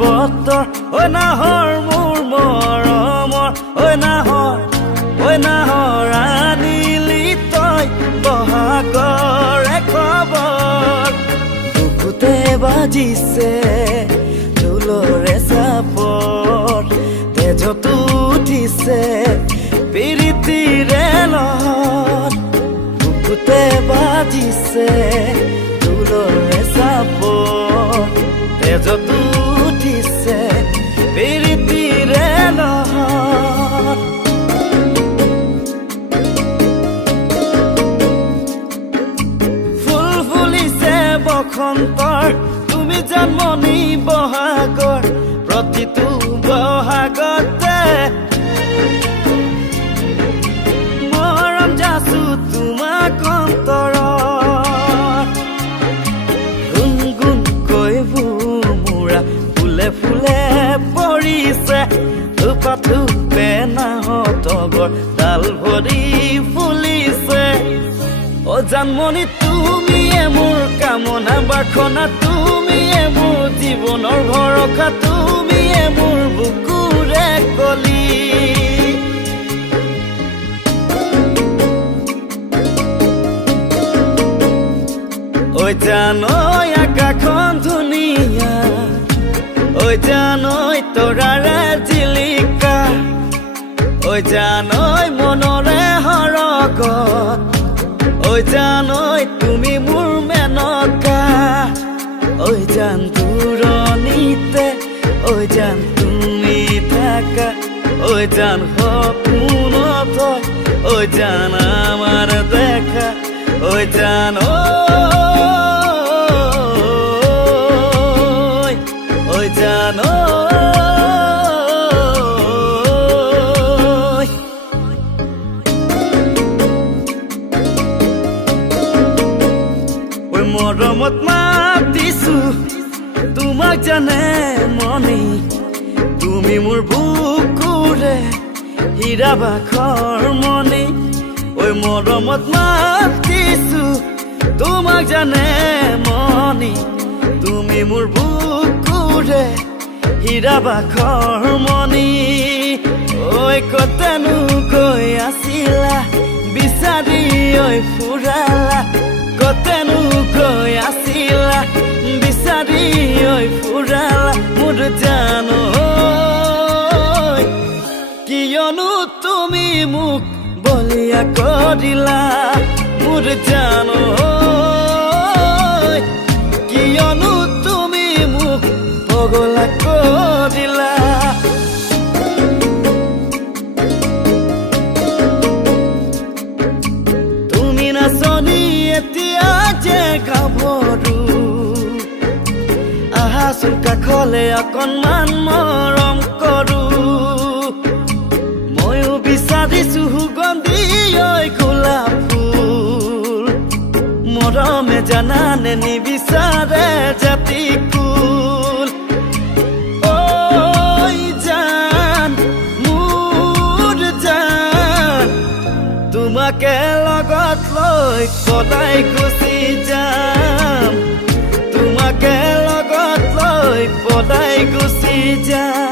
বতৰ ঐ নাহৰ মোৰ মৰমৰ ঐ নাহৰ আনিলি তই বহাগৰে খবৰ বুকুতে বাজিছে ঢোলৰে চাপৰ তেজতো উঠিছে প্ৰীতিৰে লহৰ বুকুতে বাজিছে ঢোলৰে চাপৰ তেজতো উঠিছে প্ৰীতিৰে লহৰ ফুল ফুলিছে বসন্তৰ তুমি জন্মনি বহাগৰ প্ৰতিটো বহাগতে মৰম যাচো তোমাক অন্তৰত গুণগুণকৈ ভোমোৰা ফুলে ফুলে পৰিছে থোপা থোপে নাহতগৰ ডাল ভৰি ফুলিছে অ জানমণি তুমিয়ে মোৰ কামনা বাসনা তুমিয়ে মোৰ জীৱনৰ ভৰসা তুমিয়ে মোৰ বুকুৰে কলি ঐ জানৈ আকাশখন ধুনীয়া ঐ জানৈ তৰাৰে জিলিকা ঐ জানৈ মনৰে সৰগত ঐ জানৈ তুমি মোৰ মেনকা ঐ জান দূৰণিতে ঐ জান তুমি থাকা ঐ জান সপোনত ঐ জান আমাৰ দেখা ঐ জান ঐ জান মৰমত মাতিছো তোমাক জানে মনি তুমি মোৰ বুকুৰে হীৰা বাখৰ মনি ঐ মৰমত মাতিছো তোমাক জানে মনি তুমি মোৰ বুকুৰে হীৰা বাখৰ মনি ঐ কতেনো গৈ আছিলা বিচাৰি ঐ ফুৰালা কতেনো গৈ আছিলা বিচাৰি ঐ ফুৰালা মোৰ জানৈ কিয়নো তুমি মোক বলিয়া কৰিলা মোৰ জানৈ কিয়নো তুমি মোক পগলা কৰিলা তুমি নাচনি এতিয়া যে গাভৰু আহাচোন কাষলে অকণমান মৰম কৰো ময়ো বিচাৰিছো সুগন্ধি ঐ গোলাপ ফুল মৰমে জানানে নিবিচাৰে জাতি কুল ঐ জান মোৰ জান তোমাকে লগত লৈ সদায় গুচি যাম তোমাকে লগত লৈ সদায় গুচি যাম